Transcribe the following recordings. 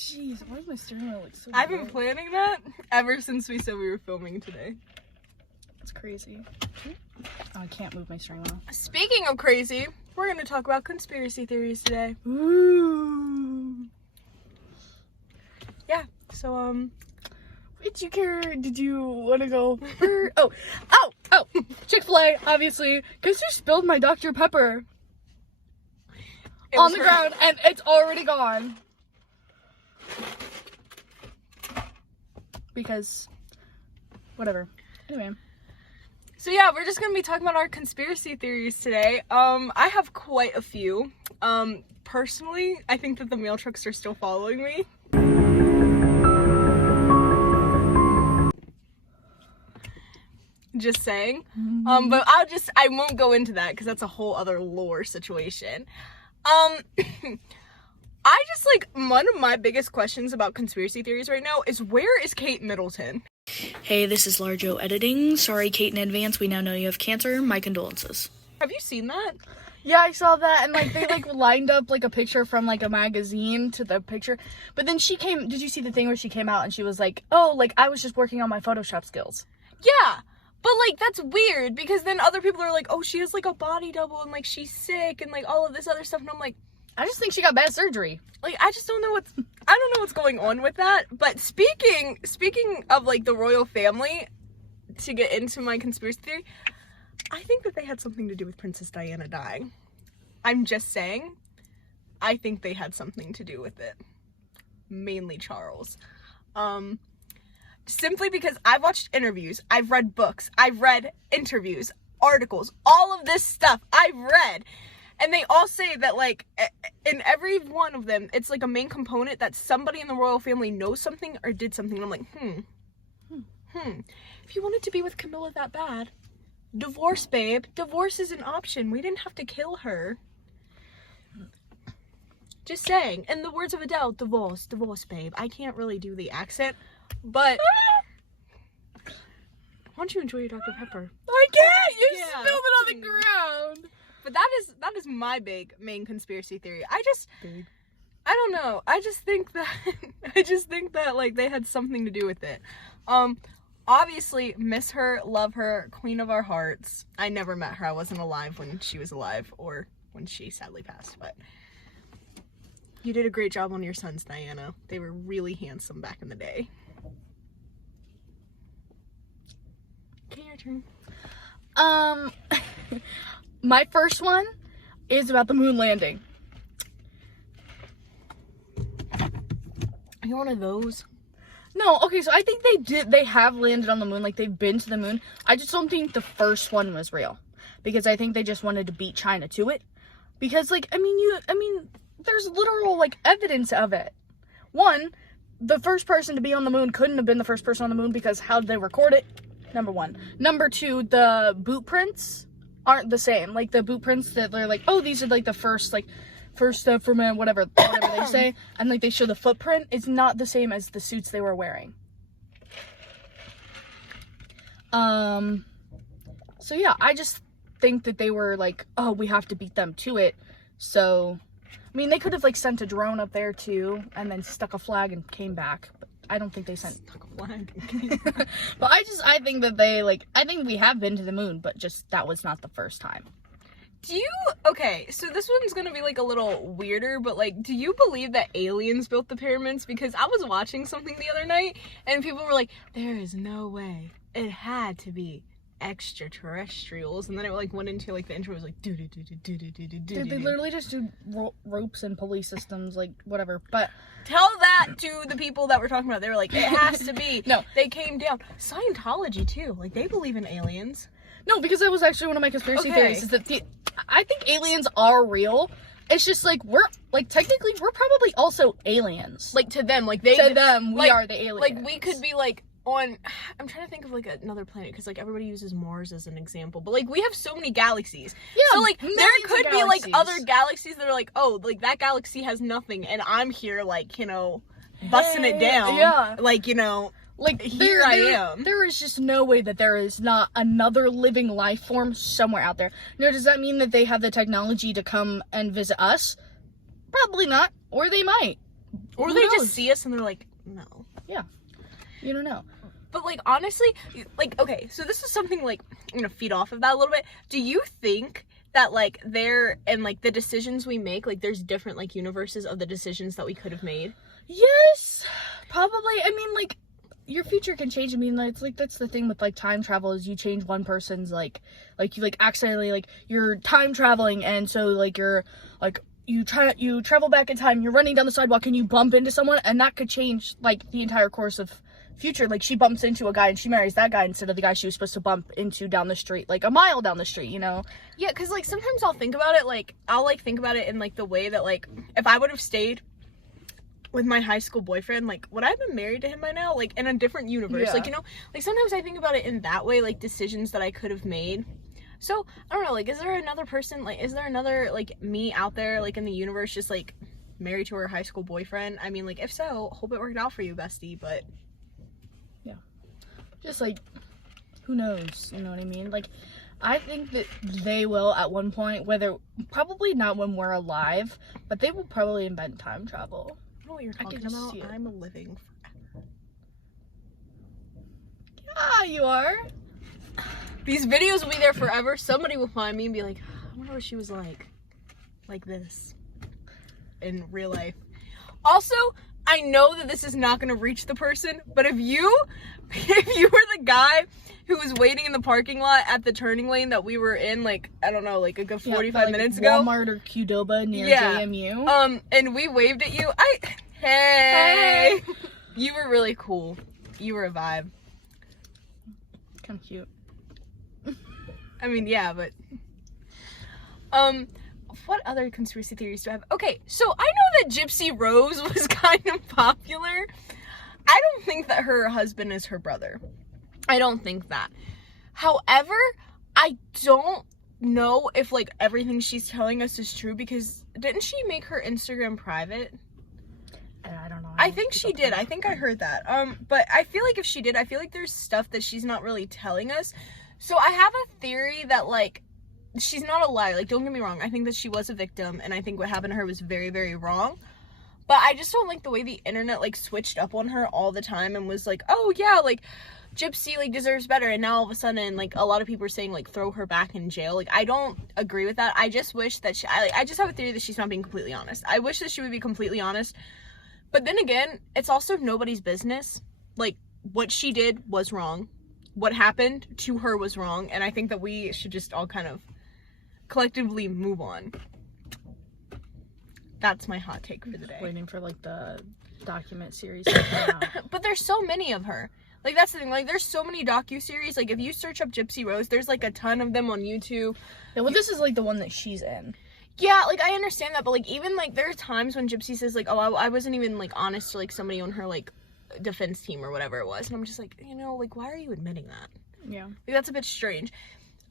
Jeez, why does my steering wheel look so I've been good? planning that ever since we said we were filming today. That's crazy. Oh, I can't move my steering wheel. Speaking of crazy, we're going to talk about conspiracy theories today. Ooh. Yeah, so, Did you want to go for... Oh! Chick-fil-A, obviously. Guess who spilled my Dr. Pepper? On the ground, and it's already gone. Because, whatever. Anyway. So yeah, we're just gonna be talking about our conspiracy theories today. I have quite a few. Personally, I think that the mail trucks are still following me. Just saying. But I won't go into that because that's a whole other lore situation. I just, like, one of my biggest questions about conspiracy theories right now is, where is Kate Middleton? Hey, this is Larjo editing. Sorry, Kate, in advance. We now know you have cancer. My condolences. Have you seen that? Yeah, I saw that, and, like, they, like, lined up, like, a picture from, like, a magazine to the picture. But then she came... Did you see the thing where she came out and she was like, oh, like, I was just working on my Photoshop skills? Yeah. But, like, that's weird, because then other people are like, oh, she has, like, a body double, and, like, she's sick, and, like, all of this other stuff, and I'm like... I just think she got bad surgery. Like, I don't know what's going on with that. But speaking of, like, the royal family, to get into my conspiracy theory, I think that they had something to do with Princess Diana dying. I'm just saying, I think they had something to do with it. Mainly Charles. Simply because I've watched interviews, I've read books, I've read interviews, articles, all of this stuff I've read. And they all say that, like, in every one of them, it's, like, a main component that somebody in the royal family knows something or did something. And I'm like, If you wanted to be with Camilla that bad, divorce, babe. Divorce is an option. We didn't have to kill her. Just saying. In the words of Adele, divorce, babe. I can't really do the accent, but... Why don't you enjoy your Dr. Pepper? I can't! You Yeah. spilled it on the ground! But that is my big main conspiracy theory. I don't know. I just think that like they had something to do with it. Obviously miss her, love her, queen of our hearts. I never met her. I wasn't alive when she was alive or when she sadly passed, but you did a great job on your sons, Diana. They were really handsome back in the day. Okay, your turn. My first one is about the moon landing. You're one of those? No, okay, so I think they have landed on the moon, like they've been to the moon. I just don't think the first one was real. Because I think they just wanted to beat China to it. Because, like, I mean, there's literal, like, evidence of it. One, the first person to be on the moon couldn't have been the first person on the moon because how did they record it? Number one. Number two, the boot prints aren't the same. Like, the boot prints that they're like, oh, these are, like, the first step for man, whatever they say. And, like, they show the footprint. It's not the same as the suits they were wearing. So, yeah, I just think that they were like, oh, we have to beat them to it. So, I mean, they could have, like, sent a drone up there, too, and then stuck a flag and came back. But I don't think they sent... Stuck a flag. But I think that they, like, I think we have been to the moon, but just that was not the first time. Okay, so this one's gonna be, like, a little weirder, but, like, do you believe that aliens built the pyramids? Because I was watching something the other night, and people were like, there is no way. It had to be extraterrestrials. And then it, like, went into, like, the intro was like, Dude, they literally just do ropes and pulley systems, like, whatever, but... Tell that to the people that we're talking about. They were like, it has to be. No. They came down. Scientology, too. Like, they believe in aliens. No, because that was actually one of my conspiracy theories, is that I think aliens are real. It's just, like, technically, we're probably also aliens. Like, to them, like, we are the aliens. Like, we could be, like, I'm trying to think of, like, another planet, because, like, everybody uses Mars as an example, but, like, we have so many galaxies. Yeah, so, like, there could be, like, galaxies. other galaxies that are like, oh, like, that galaxy has nothing, and I'm here, like, you know, busting it down. Yeah. Like, you know, like, here I am. There is just no way that there is not another living life form somewhere out there. Now, does that mean that they have the technology to come and visit us? Probably not. Or they might. Or Who they knows? just see us and they're like, no. You don't know. But, like, honestly, like, okay, so this is something, like, I'm gonna feed off of that a little bit. Do you think that, like, the decisions we make, like, there's different, like, universes of the decisions that we could have made? Yes, probably. I mean, like, your future can change. I mean, it's like, that's the thing with, like, time travel is you change one person's, like you, like, accidentally, like, you're time traveling, and so, like, you're, like, you travel back in time, you're running down the sidewalk, and you bump into someone, and that could change, like, the entire course of future. Like, she bumps into a guy and she marries that guy instead of the guy she was supposed to bump into down the street, like a mile down the street, you know? Yeah, because, like, sometimes I'll think about it, like, think about it in, like, the way that, like, if I would have stayed with my high school boyfriend, like, would I have been married to him by now? Like, in a different universe. Yeah. Like, you know, like, sometimes I think about it in that way, like, decisions that I could have made. So, I don't know, like, is there another person, like, is there another, like, me out there, like, in the universe just, like, married to her high school boyfriend? I mean, like, if so, hope it worked out for you, bestie, but... Just, like, who knows, you know what I mean? Like, I think that they will at one point, probably not when we're alive, but they will probably invent time travel. I don't know what you're I can talking just about. see it. I'm living forever. Ah, you are? These videos will be there forever. Somebody will find me and be like, I wonder what she was like this in real life. Also, I know that this is not going to reach the person, but if you were the guy who was waiting in the parking lot at the turning lane that we were in, like, I don't know, like a good 45 minutes ago. Walmart or Qdoba near JMU. And we waved at you. Hey! You were really cool. You were a vibe. Kind of cute. I mean, yeah, but... what other conspiracy theories do I have? Okay, so I know that Gypsy Rose was kind of popular. I don't think that her husband is her brother. I don't think that. However, I don't know if, like, everything she's telling us is true, because didn't she make her Instagram private? I don't know. I think she did. I think I heard that. But I feel like if she did, I feel like there's stuff that she's not really telling us. So I have a theory that, like, she's not a liar. Like, don't get me wrong. I think that she was a victim, and I think what happened to her was very, very wrong. But I just don't like the way the internet, like, switched up on her all the time and was like, oh, yeah, like, Gypsy, like, deserves better. And now all of a sudden, like, a lot of people are saying, like, throw her back in jail. Like, I don't agree with that. I just wish that I just have a theory that she's not being completely honest. I wish that she would be completely honest. But then again, it's also nobody's business. Like, what she did was wrong. What happened to her was wrong. And I think that we should just all kind of collectively move on. That's my hot take for the day. Waiting for, like, the document series to come out. But there's so many of her. Like, that's the thing. Like, there's so many docuseries. Like, if you search up Gypsy Rose, there's, like, a ton of them on YouTube. Yeah, well, this is, like, the one that she's in. Yeah, like, I understand that. But, like, even, like, there are times when Gypsy says, like, oh, I wasn't even, like, honest to, like, somebody on her, like, defense team or whatever it was. And I'm just like, you know, like, why are you admitting that? Yeah. Like, that's a bit strange.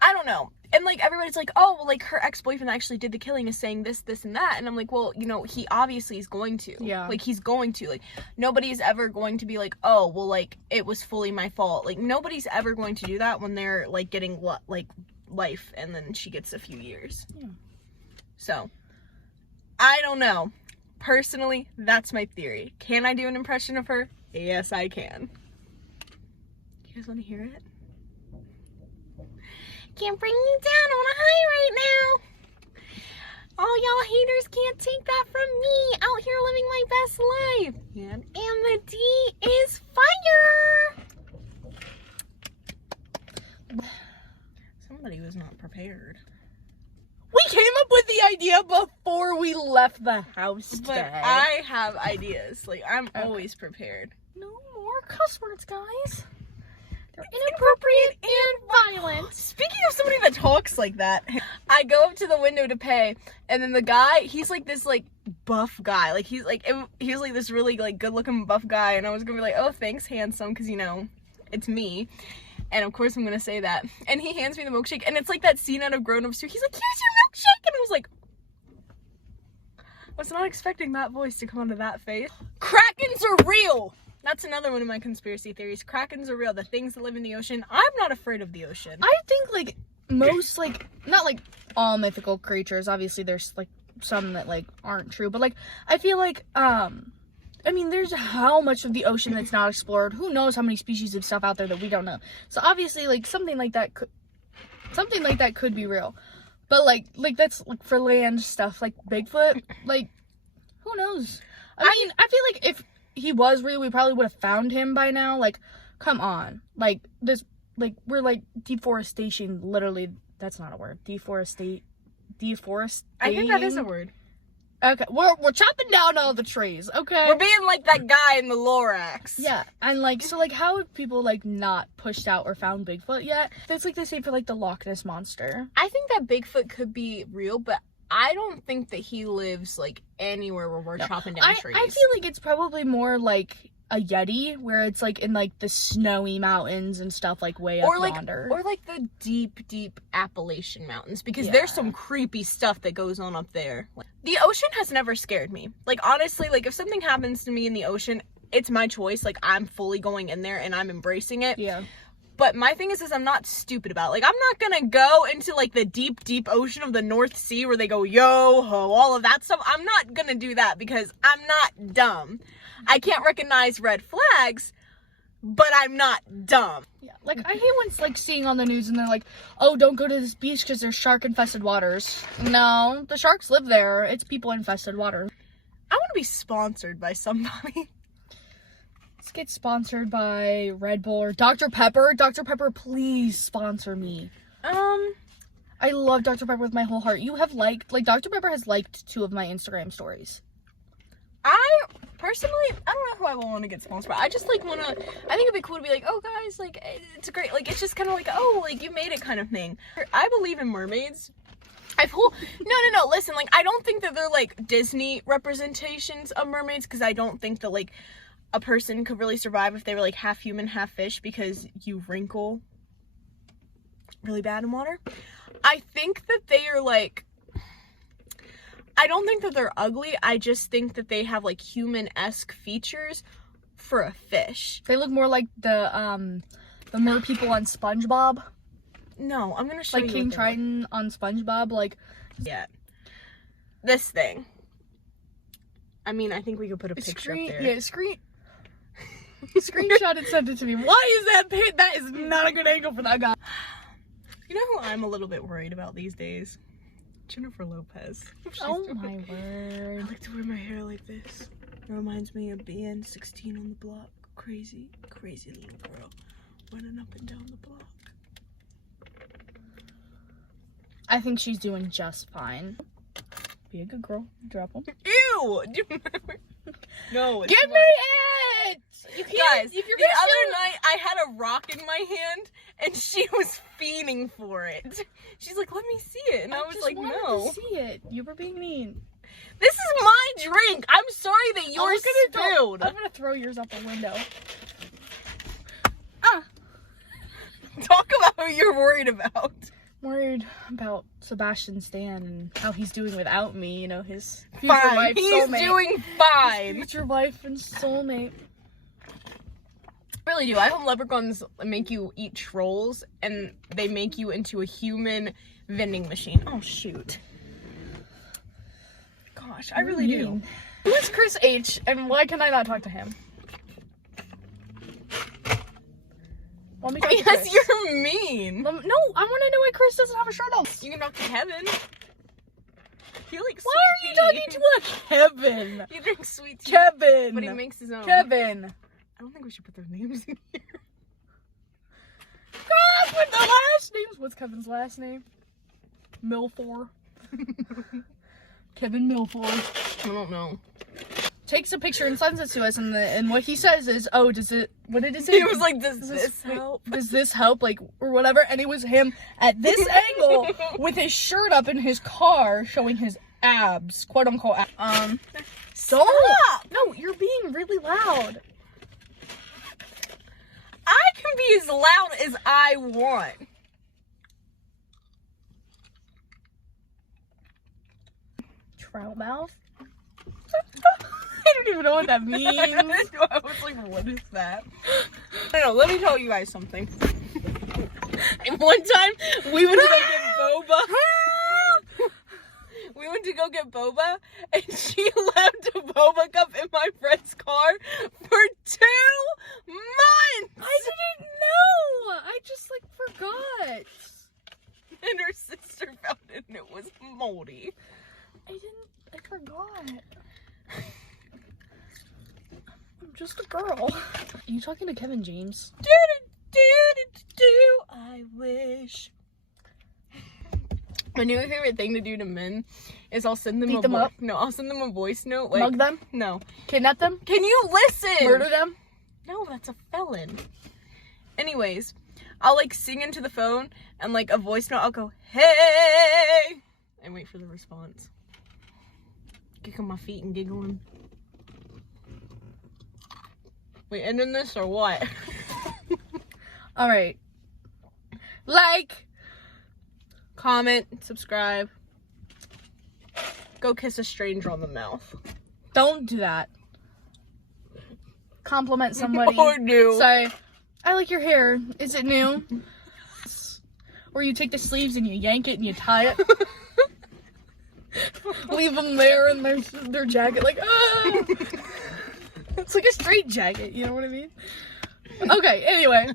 I don't know. And, like, everybody's like, oh, well, like, her ex-boyfriend that actually did the killing is saying this, this, and that. And I'm like, well, you know, he obviously is going to. Yeah. Like, he's going to. Like, nobody's ever going to be like, oh, well, like, it was fully my fault. Like, nobody's ever going to do that when they're, like, getting, like, life, and then she gets a few years. Yeah. So, I don't know. Personally, that's my theory. Can I do an impression of her? Yes, I can. You guys want to hear it? Can't bring you down on a high right now. All y'all haters can't take that from me. Out here living my best life. And the D is fire. Somebody was not prepared. We came up with the idea before we left the house today. But I have ideas. Like, I'm always prepared. No more cuss words, guys. They're inappropriate and violent. Speaking of somebody that talks like that, I go up to the window to pay, and then the guy, he's like this like buff guy. Like he's like this really like good looking buff guy, and I was gonna be like, oh, thanks, handsome, because you know, it's me. And of course I'm gonna say that. And he hands me the milkshake, and it's like that scene out of Grown Ups 2. He's like, here's your milkshake, and I was like, I was not expecting that voice to come onto that face. Krakens are real. That's another one of my conspiracy theories. Krakens are real. The things that live in the ocean. I'm not afraid of the ocean. I think, like, most, like, not, like, all mythical creatures. Obviously, there's, like, some that, like, aren't true. But, like, I feel like, I mean, there's how much of the ocean that's not explored. Who knows how many species of stuff out there that we don't know. So obviously, like, something like that could be real. But like that's like for land stuff, like Bigfoot, like, who knows? I mean, I feel like if he was real, we probably would have found him by now. Like, come on. Like, this, like, we're like deforestation, literally, that's not a word. Deforestation. I think that is a word. Okay, we're chopping down all the trees, okay? We're being like that guy in the Lorax. Yeah, and like, so like, how have people like not pushed out or found Bigfoot yet? It's like the same for like the Loch Ness Monster. I think that Bigfoot could be real, but I don't think that he lives like anywhere where we're chopping down trees. I feel like it's probably more like a Yeti, where it's like in like the snowy mountains and stuff, like way up yonder. Or like the deep Appalachian Mountains, because there's some creepy stuff that goes on up there. The ocean has never scared me. Like, honestly, like, if something happens to me in the ocean, it's my choice. Like, I'm fully going in there and I'm embracing it. Yeah. But my thing is I'm not stupid about it. Like, I'm not gonna go into like the deep ocean of the North Sea where they go yo-ho, all of that stuff. I'm not gonna do that because I'm not dumb. I can't recognize red flags, but I'm not dumb. Yeah, like, I hate when it's like seeing on the news and they're like, oh, don't go to this beach because there's shark infested waters. No, the sharks live there. It's people infested water. I want to be sponsored by somebody. Let's get sponsored by Red Bull or Dr. Pepper. Dr. Pepper, please sponsor me. I love Dr. Pepper with my whole heart. You have Dr. Pepper has liked 2 of my Instagram stories. Personally, I don't know who I will want to get sponsored by. I just, like, want to, I think it'd be cool to be like, oh, guys, like, it's great. Like, it's just kind of like, oh, like, you made it kind of thing. I believe in mermaids. No, listen, like, I don't think that they're, like, Disney representations of mermaids, because I don't think that, like, a person could really survive if they were, like, half human, half fish, because you wrinkle really bad in water. I think that they are, like, I don't think that they're ugly. I just think that they have, like, human-esque features for a fish. They look more like the mer people on SpongeBob. No, I'm gonna show you. Like King Triton on SpongeBob, like. Yeah. This thing. I mean, I think we could put a picture up there. Yeah, screenshot and send it to me. Why is that pit? That is not a good angle for that guy. You know who I'm a little bit worried about these days? Jennifer Lopez. Oh my word. I like to wear my hair like this. It reminds me of being 16 on the block. Crazy little girl running up and down the block. I think she's doing just fine. Be a good girl. Drop them. Ew! No. Give me it! You can't. Guys, if you're the other night I had a rock in my hand and she was fiending for it. She's like, let me see it. And I was like, no. To see it. You were being mean. This is my drink. I'm sorry that yours spilled. I'm gonna throw yours out the window. Talk about who you're worried about. Worried about Sebastian Stan and how he's doing without me, you know, his future fine. wife, He's soulmate. doing fine. His future wife and soulmate. I really do. I hope leprechauns make you eat trolls and they make you into a human vending machine. Oh, shoot. Gosh, I really do. Who is Chris H. and why can I not talk to him? Let me talk to Because Chris. you're mean. No, I want to know why Chris doesn't have a shirt on. You can talk to Kevin. He likes Why sweet are you tea. talking to a Kevin? He drinks sweet tea. Kevin. But he makes his own. Kevin. I don't think we should put their names in here. God, with the last names. What's Kevin's last name? Milfor. Kevin Milfor. I don't know. Takes a picture and sends it to us, and what he says is, "Oh, does it? What did it say?" He was like, "Does this help? Does this help?" Like, or whatever. And it was him at this angle with his shirt up in his car, showing his abs, quote unquote. Stop! No, you're being really loud. I can be as loud as I want. Trout mouth. I don't even know what that means. I was like, what is that? No, let me tell you guys something. And one time, we went to go get boba. we went to go get boba, and she left a boba cup in my friend's car for 2 months. I didn't know. I just like forgot. And her sister found it, and it was moldy. I forgot. I'm just a girl. Are you talking to Kevin James? I wish. My new favorite thing to do to men is I'll send them Beat them up? No, I'll send them a voice note. Like, Mug them? No. Kidnap them? Can you listen? Murder them? No, that's a felon. Anyways, I'll like sing into the phone and like a voice note. I'll go, hey, and wait for the response. Kick on my feet and giggling. Wait, ending this or what? All right. Like, comment, subscribe. Go kiss a stranger on the mouth. don't do that. Compliment somebody. Or do. Say, I like your hair. Is it new? Or you take the sleeves and you yank it and you tie it. Leave them there in their jacket, like, ah! It's like a straight jacket, you know what I mean? Okay, anyway.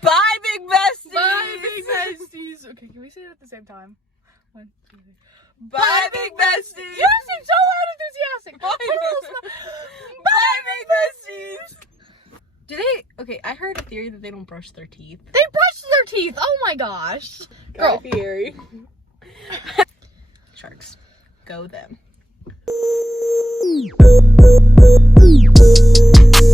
Bye, big besties! Bye, big besties! Okay, can we say it at the same time? 1, 2, 3. Bye, big besties! You seem so loud enthusiastic! Bye, big besties! Do they? Okay, I heard a theory that they don't brush their teeth. They brush their teeth! Oh my gosh! Girl. Theory. Sharks. Go them.